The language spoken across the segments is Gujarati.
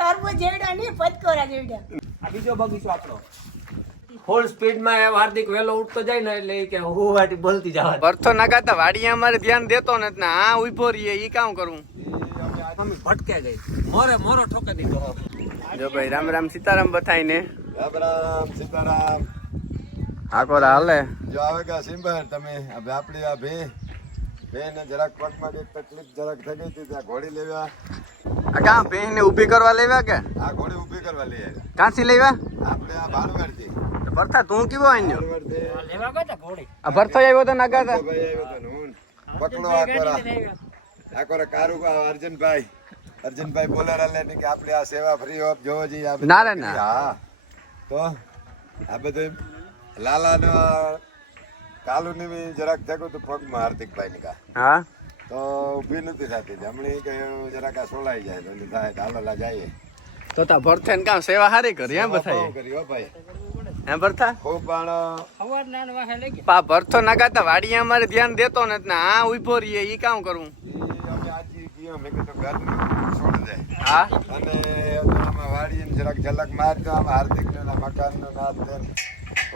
તરબૂચ જેવડા નહીં પચકોરા જેવડા. આ બીજો બગીચો આપણો. ફૂલ સ્પીડમાં એ હાર્દિક વેલો ઉઠતો જાય ને એટલે કે હું વાટી બોલતી જવા ભરતો નગાતા વાડી અમારે ધ્યાન દેતો નથી ને આ ઊભો રહીએ ઈ કામ કરવું મમ્મી ભટકે ગઈ. મોરે મોરો ઠોકે દીધો. જો ભાઈ રામ રામ સીતારામ બતાઈ ને. રામ રામ સીતારામ. આકોર હાલે. જો આવે કે સિમ્બર તમે હવે આપણી આ ભે. ભે જરાક પગમાં કંઈક તકલીફ જરાક થઈ ગઈ હતી ત્યાં ઘોડી લેવા આ કાં ભેંસ ને ઊભી કરવા લેવા કે? આ ઘોડી ઊભી કરવા લઈ આવ્યા. કાંથી લેવા આપણે આ ભાણવડથી ભરતા તું કેવો આન્યો લેવા ગયા ઘોડી. આ ભરતો આવ્યો તો નગાતા ભાઈ આવ્યો તો હું પકડો આ કોરા. આ કોરા કારુ અર્જુનભાઈ. અર્જુનભાઈ બોલેરા લે કે આપણે આ સેવા ફ્રી ઓફ જોવો જોઈએ. ના ના. હા. તો આ બધું લાલાનો કાલુની ની જરાક થયું માં પગમાં હાર્દિકભાઈ ની કા હા? તો ઊભી નથી થતી. હમણાં કે જરાક આ સોલાઈ જાય. તો થાય તો જાય તો તા ભરતે ને કામ સેવા હારી કરી હે બતાય કરી હો ભાઈ. હે ભરતા? ખૂબ પણ સવાર ના વાહે લઈ પા ભરતો નગાતા વાડી અમારે ધ્યાન દેતો નથી ને આ ઊભો રહીએ ઈ કામ કરું? ઈ અમે આજે ગયો મેં કીધું ઘરનું છોડ દે હા? અને આમાં વાડીને જરાક ઝલક મારતો આમાં હાર્દિક ના મકાનનો નો તેમ.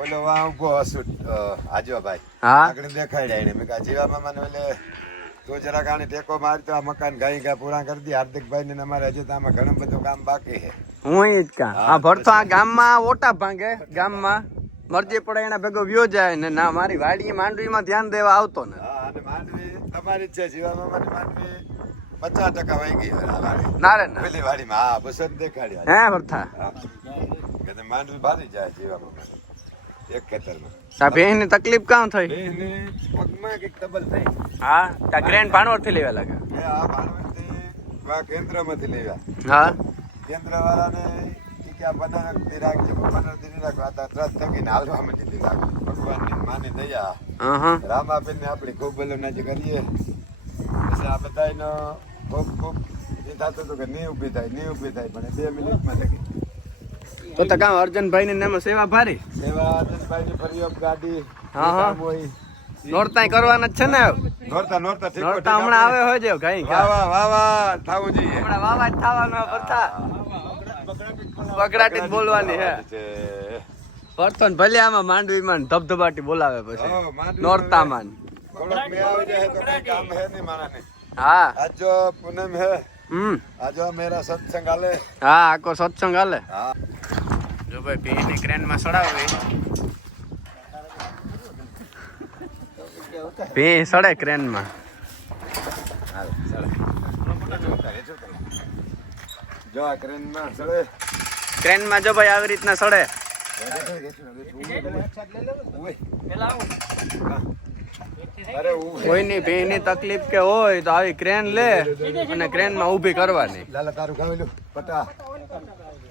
ઓલો વા ઊભો હસુ આજો ભાઈ. હા? આગળ દેખાડ્યા એને મેં કહા જીવા મામાને ઓલે તો જરા આને ટેકો મારતો આ મકાન ગાઈ ગા પૂરા કરી દે. હાર્દિકભાઈ ને અમારે હજી તો આમાં ઘણું બધું કામ બાકી છે. હું ઈ જ કાં? આ ભરતો આ ગામમાં ઓટા ભાંગે ગામમાં. મરજી પડે એના ભેગો વ્યો જાય ને ના મારી વાડી માંડવીમાં ધ્યાન દેવા આવતો ને. હા અને માંડવી તમારી જ છે જીવા મામાની માંડવી પચાસ ટકા વહી ગઈ ના રે ના. પેલી વાડીમાં હા બસ દેખાડ્યા હે ભરતા હા. તે માંડવી ભારી જાય જીવા મામાની એક ખેતરમાં ભેંસ તકલીફ કામ થઈ? બેને પગમાં કંઈક ડબલ થઈ. હા તા ગ્રેન્ડ ભાણવડથી લેવા લાગે એ આ ભાણવડથી વા કેન્દ્રમાંથી લેવા. હા? કેન્દ્ર વાળાને કે આ પંદર દી જે પંદર દી નહીં રાખો આ તો ત્રસ્ત થકીને હાલવા માંડી ભગવાનની માની દયા. હા ને આપણી ખૂબ ભલું કરીએ. પછી આ બધાયનો ખૂબ ખૂબ એ થતું હતું કે નહીં ઊભી થાય નહીં ઊભી થાય પણ બે મિનિટમાં ગઈ તો તો કામ અર્જનભાઈ ને નામ સેવા ભારી? સેવા આનંદભાઈની ફરિયાદ ગાડી. હા, હા. નોરતા કરવાના જ છે ને નોરતા નોરતા ઠીક નોરતા હમણાં આવે હોય છે કઈ. વાહ વાહ વાહ વાહ થાવું જોઈએ. હમણાં વાવા જ થાવાનો બધા. બગડાટી બોલવાની હે. પરતો ને ભલે આમાં માંડવી માં ધબધબાટી બોલાવે પછી. નોરતા ને. મેં હે. આજ જો પૂનમ હે હમ. આજ જો મેરા સત્સંગ હાલે હા આખો સત્સંગ હાલે હા. જો ભાઈ ભીની ક્રેનમાં સડાવી. ભી સડે ક્રેનમાં. જો આ ક્રેનમાં ચડે ક્રેનમાં જો ભાઈ આવી રીતના સડે. પેલા આવું. કોઈની ભીની તકલીફ કે હોય તો આવી ક્રેન લે અને ક્રેનમાં ઊભી કરવાની લાલા તારું ગાવેલું પટા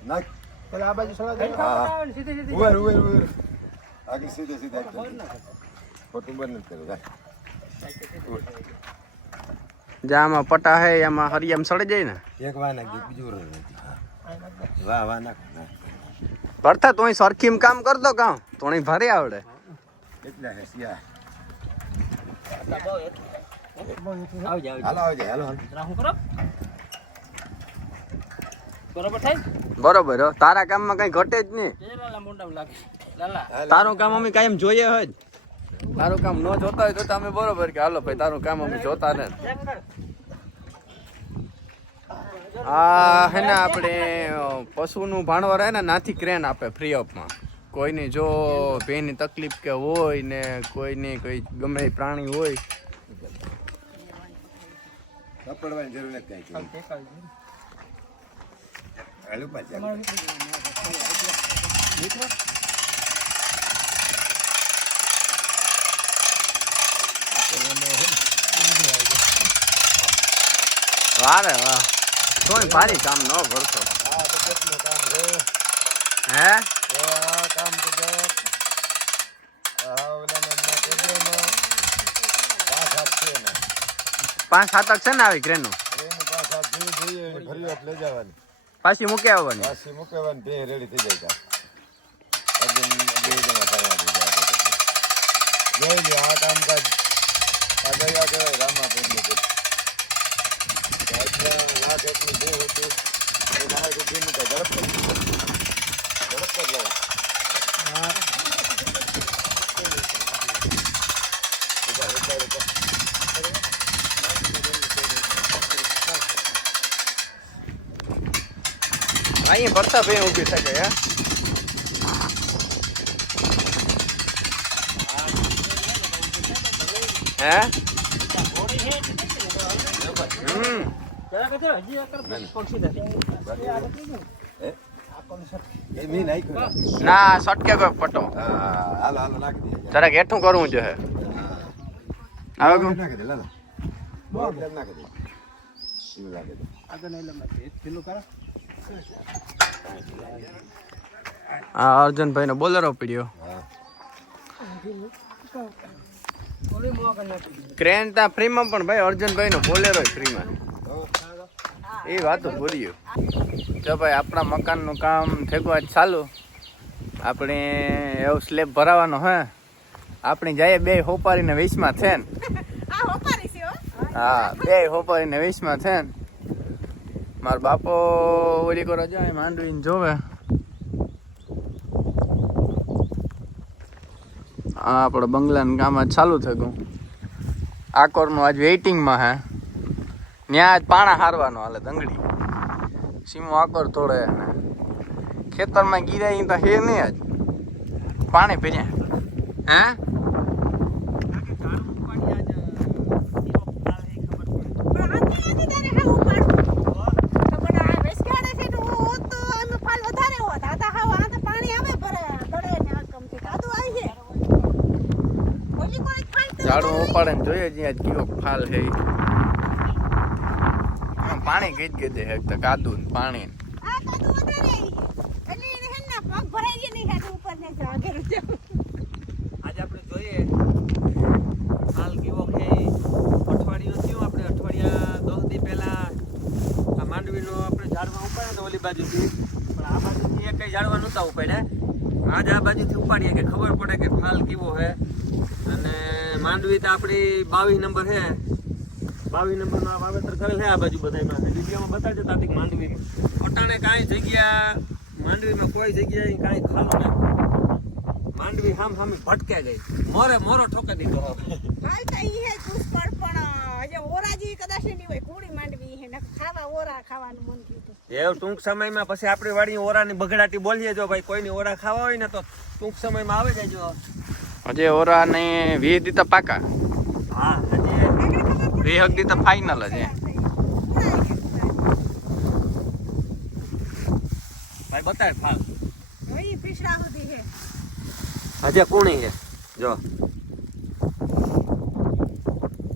નાખ પેલા આ બાજુ સળા હા, હા. સીધી સીધી ઉભેર, ઉભેર, ઉભેર. આગળ સીધે સીધે ખોટું બંધ નથી કર્યું, ભાઈ. ઉય. જ્યાંમાં પટા હે એમાં હરિયામ સડી જાય ને એક વા નાખી બીજું વાહ વાહ નાખ નાખ. ભરતા તોય સરખીમ કામ કરતો કામ તું ભારે આવડે એટલા હે, સિયા. આવી જાવ હાલો આવી જાય હાલો હાલો હું કરો બરોબર તારા કામમાં કઈ ઘટે જ નહીં. તારું કામ અમે કાયમ જોઈએ હોય તારું કામ ન જોતા હોય તો તમે બરોબર કે હાલો ભાઈ, તારું કામ અમે જોતા ને. આ હે ને આપણે પશુનું ભાણવર હે ને, નાથી ક્રેન આપે ફ્રી ઓફમાં કોઈની જો ભેની તકલીફ કે હોય ને કોઈની કોઈ ગમે પ્રાણી હોય કપડવાની જરૂર નથી કાંઈ કઈ. હાલો પાછા. વારે વાહ કોઈ ભારી કામ ન કરતો હા, તો કેટલું કામ છે. હે કામ તો જો. આ ઓલાના ના કેન્દ્રમાં પાંચ ને. સાતક છે ને આવી ક્રેનનું. પાછી મૂકી આવવાની પાછી મૂકવાની બે રેડી થઈ જાય. બે જણા થયા. જોઈ લે આ કામકાજ આ દયા કહેવાય રામાપીરની તો. તો લાખ એટલું જે ઝડપ અહીંયા ભરતા ભાઈ ઊભી શકે હે? હે? હમ. મેં નાખ્યું ને. સટકે કોઈ પટો. જરાક હેઠું કરવું છે. આ અર્જુનભાઈ નો બોલેરો પીડ્યો ક્રેન ત્યાં ફ્રીમાં પણ ભાઈ અર્જુનભાઈ નો બોલેરો ફ્રીમાં એ વાતો ભૂલ્યું તો ભાઈ આપણા મકાનનું કામ આજ ચાલુ. આપણે એવો સ્લેબ ભરાવાનો હે. આપણી જઈએ બે હોપારીને વીસમાં છે ને. હો. બે હોપારીને વીસમાં છે ને. મારો બાપો ઓલી કરો જાય માંડવીને જોવે. આ આપણો બંગલાનું કામ આજ ચાલુ થયું આકોરનું આજ વેઇટિંગમાં હે. ત્યાં જ પાણા હારવાનો હાલે દંગડી સીમો આગળ થોડે ખેતરમાં ગીરાય તો હે નહીં આજ. પાણી પીર્યા હે? ઝાડું ઉપાડે જોઈએ જ્યાં કેવો ફાલ છે પાણી ગઈ જ ગઈ હે તો કાદુ ને પાણી આજે આપણે જોઈએ હાલ કેવો કે અઠવાડિયું થયું આપણે અઠવાડિયા દસ દી પહેલા આ માંડવીનો આપણે ઝાડવા ઉપાડ્યા તો ઓલી બાજુથી. પણ આ બાજુથી એક કઈ ઝાડવા નહોતા ઉપાડ્યા. આજ આ બાજુથી ઉપાડીએ કે ખબર પડે કે ફાલ કેવો છે અને માંડવી તો આપણી બાવીસ નંબર છે બાવીસ નંબરનો આ વાવેતર કરેલ છે આ બાજુ બધામાં વિડીયોમાં બતાવજો તાતિક માંડવી. અટાણે કાંઈ જગ્યા માંડવીમાં કોઈ જગ્યાએ કાંઈ ખાલું નથી માંડવી હામ હામી ભટકે ગઈ. મોરે મોરો ઠોકે દીધો. હાલ તો ઈ હે પુષ્કળ પણ હજે ઓરાજી કદાચ નહીં હોય પૂરી માંડવી હે ને ખાવા ઓરા ખાવાનું મન થયું. એવું ટૂંક સમયમાં પછી આપણી વાડી ઓરાની બગડાટી બોલીએ જો ભાઈ કોઈની ઓરા ખાવા હોય ને તો ટૂંક સમયમાં આવે જજો હજે ઓરા ને વીસ દીધા પાકા. આગળ ખબર પડે વીસ દી તો ફાઇનલ જ. ભાઈ બતાય ફાલ હે. હજે કોણી છે જો.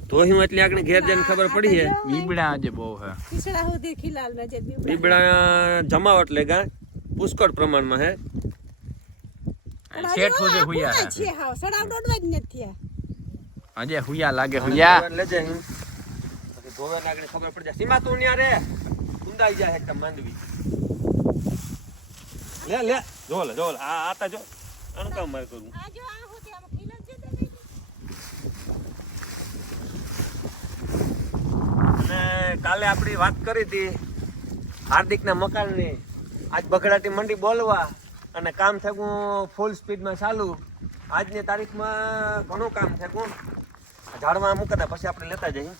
તો હું એટલે આગળ ઘેર જઈને ખબર પડી છે બીબડા આજે બહુ હે. પીસડા સુધી ખીલાલ ને જે બીબડા. જમાવટ લેગા પુષ્કળ પ્રમાણમાં હે. શેઠ સુધી હુયા. છે દોડવા જ નથી હુયા લાગે હુયા. લેજે હું ધોવે ને ખબર પડી જાય. સીમા તું ન્યા રે. ઊંડાઈ જાય એકદમ માંડવી. લે લે. જો લે જો આ આતા જો. આનું કામ મારે કરવું. આ જો આ સુધી આમ છે તો અને કાલે આપણી વાત કરી હતી હાર્દિકના મકાનની. આજ બગડાટી મંડી બોલવા અને કામ થયું ફૂલ સ્પીડમાં ચાલુ. આજની તારીખમાં ઘણું કામ થયું. ઝાડવા મૂકતા પછી આપણે લેતા જઈએ.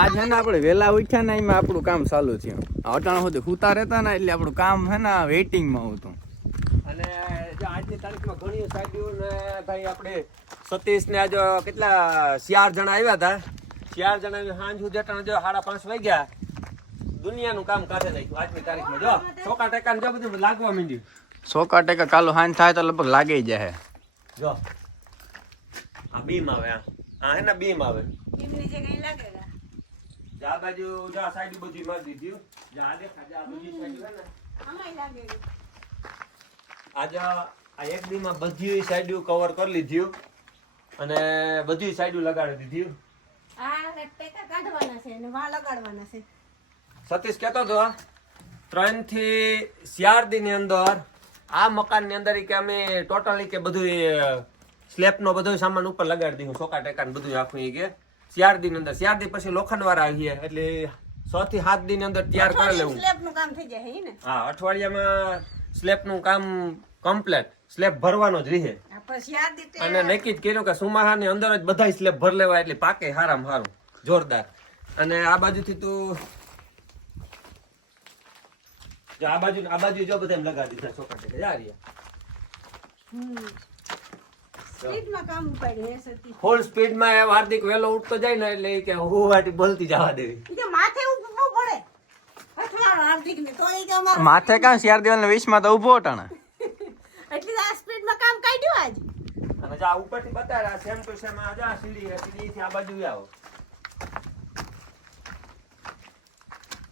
આજ હે ને આપણે વેલા ઉઠ્યા ને એમાં આપણું કામ ચાલુ થયું. અટાણા સુધી સુતા રહેતા ને એટલે આપણું કામ હે ને વેઇટિંગમાં હતું. અને જો આજની તારીખમાં ઘણી સાહેબીઓ ને ભાઈ આપણે સતીશ ને આજે કેટલા ચાર જણા આવ્યા હતા. ચાર જણા સાંજ સુધી અટાણે જો સાડા પાંચ વાગ્યા. દુનિયાનું કામ કાઢે નાખ્યું આજની તારીખમાં. જો ચોકા ટેકા જો બધું લાગવા માંડ્યું. ચોકા ટેકા કાલો હાન થાય તો લગભગ લાગી જાય. જો આ બીમ આવે આ. હે ને બીમ આવે. એમની જગ્યાએ લાગેલા. જો બાજુ જો સાઈડ બધી મારી દીધી. જો આ દેખા બધી સાઈડ ને. લાગેલી. આજે આ એક દીમાં બધી સાઈડ કવર કરી લીધું. અને બધી સાઈડ લગાડી દીધી. આ ટેકા કાઢવાના છે ને વાળ લગાડવાના છે. સતીશ કહેતો હતો ત્રણથી ચાર દિન અંદર આ મકાનની અંદર કે અમે ટોટલી કે બધું સ્લેબ નો બધો સામાન ઉપર લગાડી દીધું. સોકા ટેકા ને બધું આખું કે. ચાર દિન અંદર. ચાર દિન પછી લોખંડ વાળા આવીએ. એટલે છ થી સાત દિન અંદર તૈયાર કરી લેવું. સ્લેબનું કામ થઈ જાય ને? હા અઠવાડિયામાં સ્લેબનું કામ કમ્પ્લેટ સ્લેબ ભરવાનો જ રહે. અને નક્કી જ કર્યું કે સુમાહા ની અંદર જ બધા સ્લેબ ભર લેવા એટલે પાકે હારામ હારું. જોરદાર. અને આ બાજુથી તું આ બાજુ આ બાજુ જો બધા લગાવી લગાડી દીધા ટેકે. જા રહ્યા. હમ સ્પીડમાં કામ ઉપાડ્યું હે સતી. ફૂલ સ્પીડમાં એ હાર્દિક વેલો ઉઠતો જાય ને એટલે કે હું વાટી બોલતી જવા દેવી. માથે ઊભો પડે. હાર્દિક ને તો માથે કાં શિયાર દિવાલ વીસમાં તો ઊભો ટાણે. એટલી આ સ્પીડમાં કામ કાઢ્યું આજ? અને જા આ ઉપરથી બતાવ્યા સેમ ટુ સેમ આ જો આ સીડી થી આ બાજુ આવો.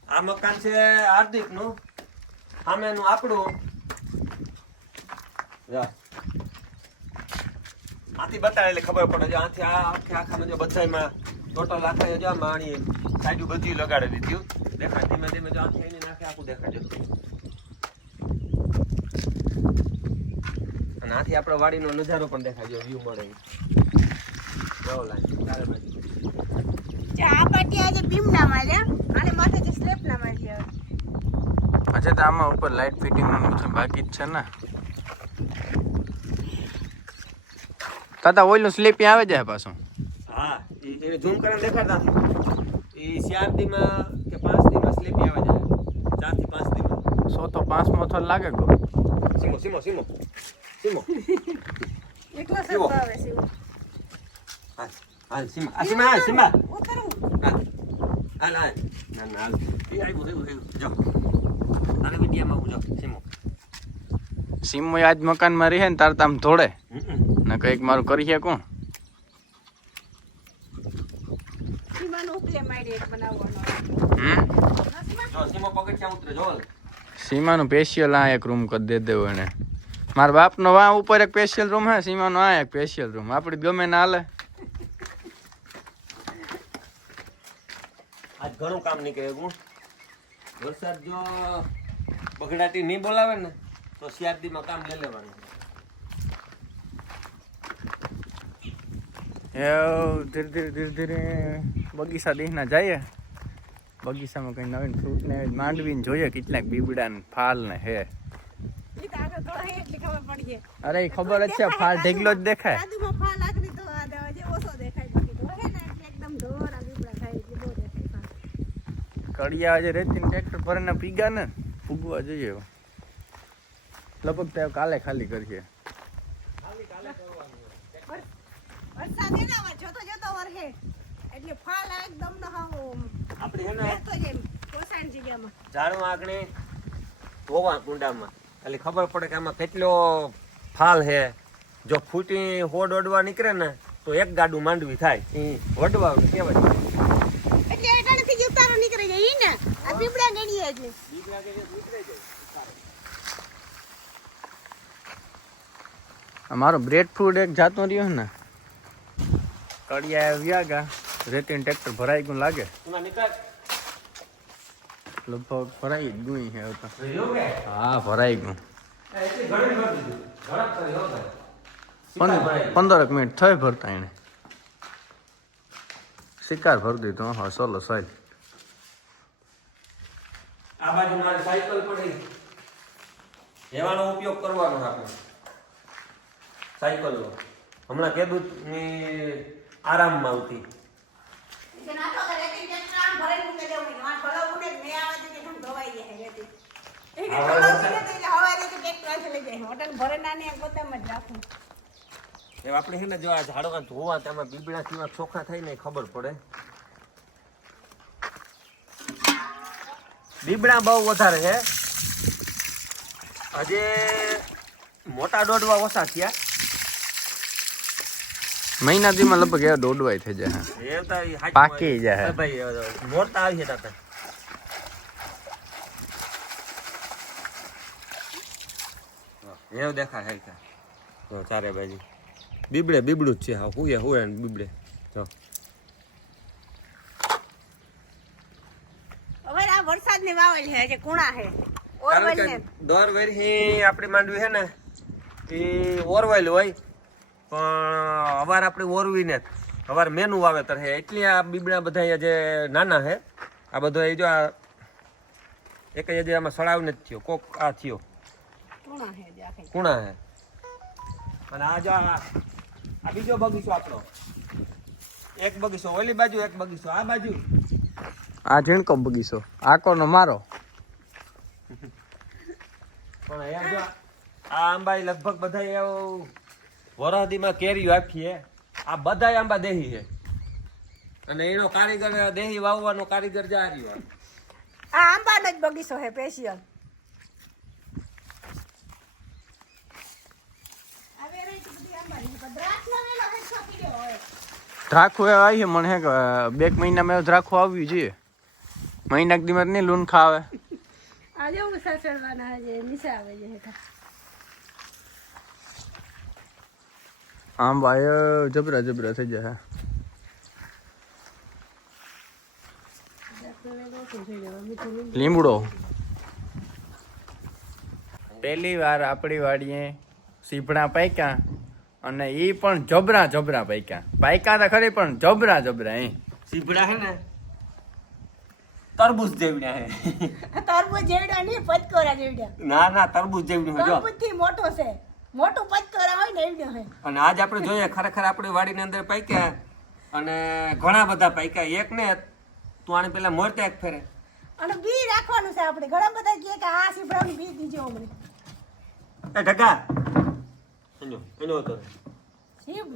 આ મકાન છે હાર્દિકનું સામેનું આપણું. જો. આથી બતાવે એટલે ખબર પડે જો આથી આ આખે આખામાં જો બધામાં ટોટલ આખા જો આ માણી સાઈડ બધી લગાડી દીધું. દેખાય ધીમે ધીમે જો આથી એને નાખે આખું દેખાડજો અને આથી આપણે વાડીનો નજારો પણ દેખાય જો વ્યૂ મળે જો લાગે. જે આ પાટી આજે બીમના માર્યા. અને માથે જે સ્લેબના માર્યા. અચ્છા તો આમાં ઉપર લાઇટ ફિટિંગ બાકી જ છે ને. તાતા ઓઈલું સ્લીપ આવે જાય પાછું. હા એ ઝૂમ કરીને દેખાડતા એ ચાર દીમાં કે પાંચ દીમાં સ્લીપ આવે જાય. ચારથી પાંચ દીમાં. સો તો પાંચમો થો લાગે ગો. સીમો સીમો સીમો. સીમો. એકલો? સબ આવે સીમો. હા હાલ સીમા. આ સીમા હાલ સીમા. ઉતરું હાલ. હાલ ના ના હાલ. એ આવ્યો આવ્યું જો. આને મીડિયામાં હું જો. સીમો. સીમો આજ મકાનમાં રહે ને તાર તામ ધોડે હમ. ને કંઈક મારું કરી છે કોણ? સીમાનો સ્પેશિયલ આ એક રૂમ કરી દે દેવો એને મારા બાપનો વા ઉપર એક સ્પેશિયલ રૂમ હે સીમાનો આ એક સ્પેશિયલ રૂમ આપણી ગમે ના હાલે. આજ ઘણું કામ નીકળે હું. વરસાદ જો બગડાટી નહીં બોલાવે ને તો શિયાળીમાં કામ લઈ લેવાનું. ધીરે ધીરે ધીરે ધીરે બગીચા દેખના જઈએ. બગીચામાં કઈ નવીન ફ્રૂટ ને માંડવી ને જોઈએ કેટલાક બીબડા ને ફાલ ને હે અરે ખબર જ છે ફાલ ઢીકલો જ દેખાય. કડિયા જે રેતી ટ્રેક્ટર ભરીને પીગા ને ફૂગવા જોઈએ લગભગ કાલે ખાલી કરીએ. વરસાદ એના માં જોતો જોતો વરહે એટલે ફાલ એકદમ ન હાવ આપણી બેસતો જગ્યામાં. ઝાડમાં ધોવા કુંડામાં. એટલે ખબર પડે કે આમાં કેટલો ફાલ છે જો ફૂટી હોડ ઓડવા નીકળે ને તો એક ગાડું માંડવી થાય. એ વડવા કહેવાય. એટલે અટાણેથી જ ઉતારો નીકળી જાય ને? આ દીપડા ગણીએ એટલે અમારો બ્રેડ ફ્રૂટ એક જાતો રહ્યો ને કડિયા આવ્યા ગા રેતી ટ્રેક્ટર ભરાઈ ગયું લાગે? લગભગ ભરાઈ જ ગયું છે હવે? હા ભરાઈ ગયું. પંદરક મિનિટ થઈ ભરતા એને. શિકાર ભરી દીધો હા ચલો સાહેબ આ બાજુ મારી સાયકલ પડી. એવાનો ઉપયોગ કરવાનો આપણે સાયકલનો. હમણાં ની આરામમાં આવતી. આપણે છે ને જો આ ઝાડવા ધોવા તેમાં બીબડા સિવા ચોખ્ખા થાય ને ખબર પડે. બીબડા બહુ વધારે છે. હજે મોટા દોડવા ઓછા થયા. મહિના દીમાં લગભગ એવા દોડવાય થઈ જાય પાકી જાય. ભાઈ એ આવી છે તાતા એવું દેખાય હે તો ચારે બાજુ. બીબડે બીબડું જ છે હા હુએ હુએ ને બીબડે. જો. હવે આ વરસાદની વાવલ છે જે કુણા છે. ઓરવલ ને દર વેરી આપણી માંડવી છે ને એ ઓરવાયેલું હોય. પણ અવાર આપણે ઓરવીને જ. અવાર મેનું વાવેતર છે. એટલે આ બીબડા બધા જે નાના છે આ બધો એ જો આ એક જ હજી આમાં સળાવ નથી થયો. કોક આ થયો. કુણા હે અને આ જો આ આ બીજો બગીચો આપણો. એક બગીચો ઓલી બાજુ એક બગીચો આ બાજુ. આ ઝીણકો બગીચો. આકોનો મારો? પણ આ આંબાઈ લગભગ બધા એવું વરહદીમાં કેરીઓ આપીએ. આ બધા આંબા દેહી છે. અને એનો કારીગર દેહી વાવવાનો કારીગર જ આ આ આંબાનો જ બગીચો છે સ્પેશિયલ. ધ્રાખું એ આવી મને હે કે બે મહિના મહિનામાં દ્રાખુ આવ્યું છે મહિના દીમાં નહીં લૂન ખાવે. આજે હું સાસરવાના છે નિશા આવે છે હેઠા. વાયર જબરા જબરા થઈ જાય. લીમડો પહેલી વાર આપણી વાડીએ સીભડા પાક્યા અને એ પણ જબરા જબરા પાક્યા. પાક્યા તો ખરી પણ જબરા જબરા એ સીભડા હે ને? તરબૂજ જેવડ્યા હે. તરબૂજ જેવડા નહીં પચકોરા જેવડા ના ના તરબૂજ જેવડ્યું તરબૂજથી મોટો છે. મોટું પચકરા હોય ને એવી હોય. અને આજ આપણે જોઈએ ખરેખર આપણી વાડીની અંદર પાક્યા અને ઘણા બધા પાક્યા. એક ને તું આને પેલા મોરતા એક ફેરે. અને બી રાખવાનું છે આપણે. ઘણા બધા કહે કે આ સીપડાનું બી દીજો અમને એ ઢગા. એનો એનો તો સીપ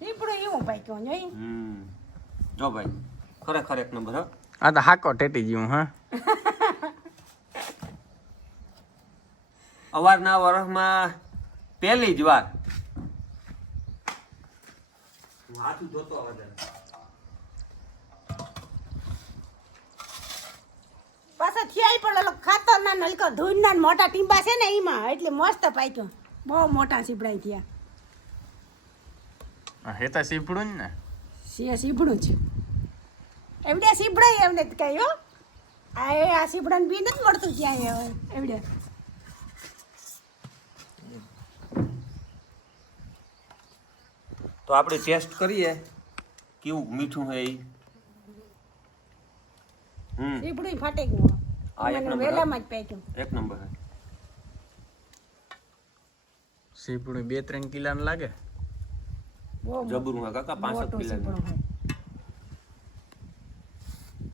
સીપડું એવું પાક્યો જોઈ હમ. જો ભાઈ ખરેખર એક નંબર હો. આ તો હાકો ટેટી જેવું હા. અવારના વર્ષમાં પહેલી જ વાર પાછા થયા પણ ઓલો ખાતરના નલકો ધૂન ના મોટા ટીંબા છે ને એમાં એટલે મસ્ત પાક્યો. બહુ મોટા સીપડાઈ થયા. હે તો સીપડું ને? સીએ સીપડું છે એવડે સીપડાઈ એમને કહ્યું આ એ આ સીપડાને બી નથી મળતું ક્યાંય હવે એવડે. તો આપણે ટેસ્ટ કરીએ. કેવું મીઠું હે એ હમ. સીપડું ફાટી ગયું આ એક નંબર, વેલામાં જ પાક્યું. એક નંબર હે. સીપડું બે ત્રણ કિલાનું લાગે? જબરું હે કાકા પાંચ સાત મોટું કિલોનું.